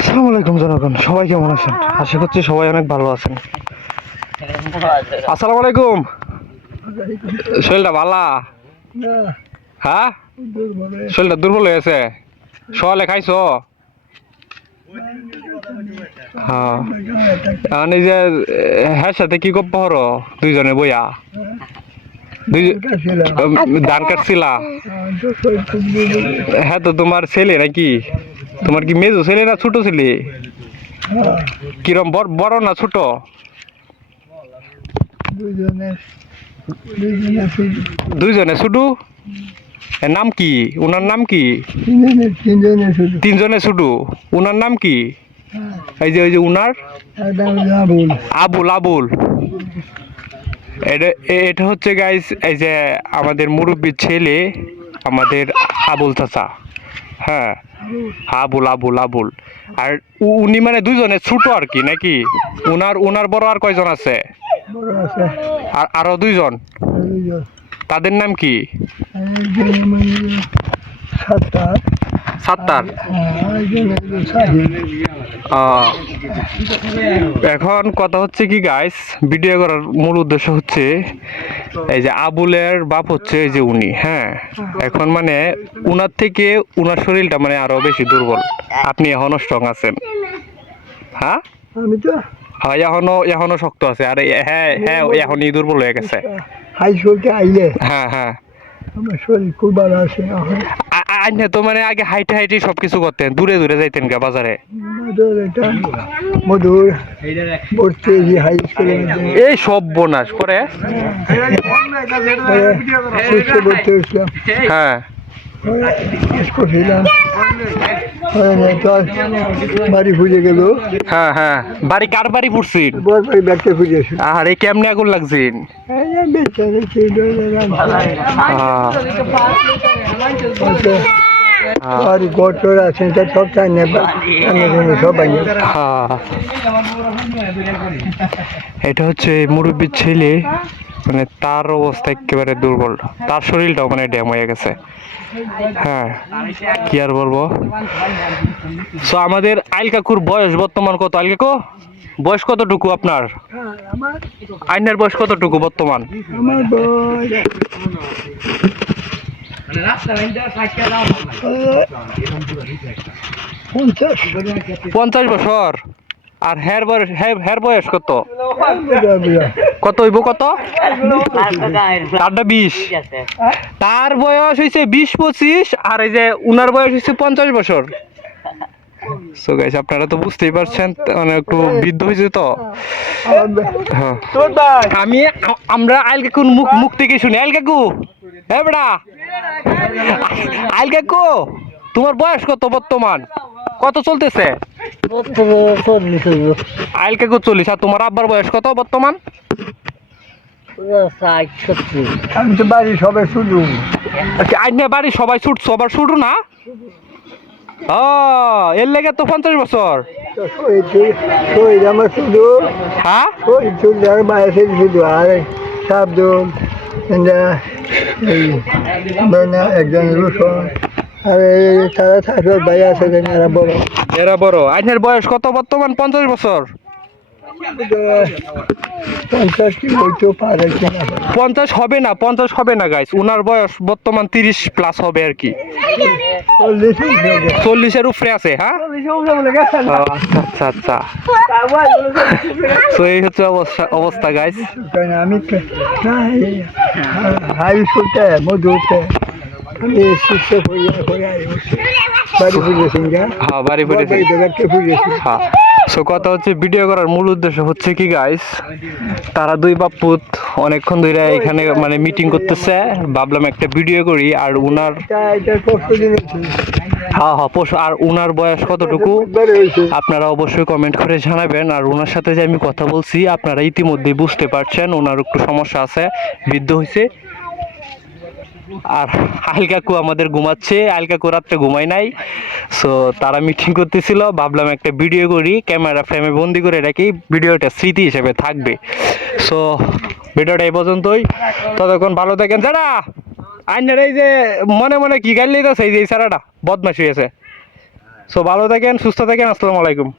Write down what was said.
আসসালামু আলাইকুম জনগণ, সবাই কেমন আছেন? আশা করছি সবাই অনেক ভালো আছেন। আসসালামু আলাইকুম। শরীরটা ভালা? হ্যাঁ, শরীরটা দুর্বল হয়ে আছে। সকালে খাইছো? হ্যাঁ, এখন এই যে হ্যাঁ সাথে কি করতে পারো দুইজনে বইয়া? ধান কাটছিলা? হ্যাঁ, তো তোমার ছেলে নাকি? তোমার কি মেজো ছেলে না ছোট ছেলে? কিরম বড় না ছোট? দুইজনে শুধু? নাম কি? উনার নাম কি? তিনজনে শুধু? উনার নাম কি? ওই যে উনার আবুল আবুল। এটা হচ্ছে গাইস, এই যে আমাদের মুরব্বীর ছেলে, আমাদের আবুল চাচা। হ্যাঁ, আবুল আবুল আবুল। আর উনি মানে দুইজনে ছোট আর কি নাকি? উনার বড় আর কয়জন আছে? আর আরো দুইজন, তাদের নাম কি? সাত্তার। এখন কথা হচ্ছে কি গাইস, ভিডিও করার মূল উদ্দেশ্য হচ্ছে এই যে আবুলের বাপ হচ্ছে এই যে উনি। হ্যাঁ, এখন মানে উনার থেকে উনার শরীরটা মানে আরো বেশি দুর্বল। আপনি এখনো স্ট্রং আছেন? হ্যাঁ, হ্যাঁ, এখনো শক্ত আছে। আর হ্যাঁ হ্যাঁ, এখনই দুর্বল হয়ে গেছে। হ্যাঁ হ্যাঁ, আমার শরীর খুব ভালো আছে। আইনে তো মানে আগে হাইটে হাইটে সবকিছু করতেন, দূরে দূরে যাইতেন গা বাজারে। মধুর ভর্তি হাই স্কুলে এই সব বোনাস পরে ভর্তি হয়েছিলাম। হ্যাঁ, করছিলাম বাড়ি ফুজে গেল। হ্যাঁ হ্যাঁ, বাড়ি কার বাড়ি পড়ছেন? বর বাড়ি ব্যাগটা ফুজে আসি। আর এই কেমনে আগুন লাগছেন? আর গটর আছে সব চাই না সব এটা হচ্ছে মুরব্বীর ছেলে, মানে তার অবস্থা একেবারে দুর্বল, তার শরীরটাও মানে ড্যাম হয়ে গেছে। হ্যাঁ, কি আর বলবো। সো আমাদের আইল কাকুর বয়স বর্তমান কত? আইল কাকু বয়স কতটুকু আপনার? আইনের বয়স কতটুকু বর্তমান? আমার বয়স 50 বছর। আর হের বয়স কত? কত হইব? কত? তারটা 20। তার বয়স হয়েছে 20-25, আর এই যে উনার বয়স হয়েছে 50 বছর। সো গাইস, আপনারা তো বুঝতেই পারছেন, মানে একটু বৃদ্ধ হয়েছে তো। হ্যাঁ, আমরা আইল কাকুর মুখ থেকে শুনি। আইল কাকু, হ্যাঁ বেড়া, আইল কাকু তোমার বয়স কত বর্তমান? কত চলতেছে? আইল কাকু 40। আর তোমার আব্বার বয়স কত বর্তমান? আমি তো বাড়ি সবাই শুধু আইনে বাড়ি সবাই ছুটছো, আবার ছুটু না? ও, এর লেগে তো 50 বছর। আমার শুধু হ্যাঁ, শুধু আর সাবধান একজন রুশন আর তারা থাকবে ভাই আছে এরা বড়। এরা বড়। আইনের বয়স কত বর্তমান? 50 বছর। 50 কি হইতেও পারে কিনা। 50 হবে না, 50 হবে না গাইস। উনার বয়স বর্তমান 30+ হবে আর কি। 40-এর উপরে আছে। হ্যাঁ, আচ্ছা আচ্ছা। তো এই হচ্ছে অবস্থা গাইস। আমি হাই স্কুলতে মধুতে আমি শিক্ষক বাড়ি ফুটেছি। হ্যাঁ, বাড়ি ফুটেছি। হ্যাঁ, সো কথা হচ্ছে, ভিডিও করার মূল উদ্দেশ্য হচ্ছে কি গাইস, তারা দুই বাপুত অনেকক্ষণ ধরে এখানে মানে মিটিং করতেছে। ভাবলাম একটা ভিডিও করি। আর উনার হ্যাঁ হ্যাঁ পশু, আর উনার বয়স কতটুকু আপনারা অবশ্যই কমেন্ট করে জানাবেন। আর ওনার সাথে যে আমি কথা বলছি, আপনারা ইতিমধ্যেই বুঝতে পারছেন ওনার একটু সমস্যা আছে, বৃদ্ধ হয়েছে। আর আইল কাকু আমাদের ঘুমাচ্ছে। আইল কাকু রাত্রে ঘুমাই নাই। সো তারা মিটিং করতেছিল, ভাবলাম একটা ভিডিও করি, ক্যামেরা ফ্রেমে বন্দি করে রাখি, ভিডিওটা স্মৃতি হিসেবে থাকবে। সো ভিডিওটা এই পর্যন্তই। ততক্ষণ ভালো থাকেন। যারা আইনের এই যে মনে মনে কি গাইলেই তো সেই যে সারাটা বদমাশ হয়েছে। সো ভালো থাকেন, সুস্থ থাকেন, আসসালামু আলাইকুম।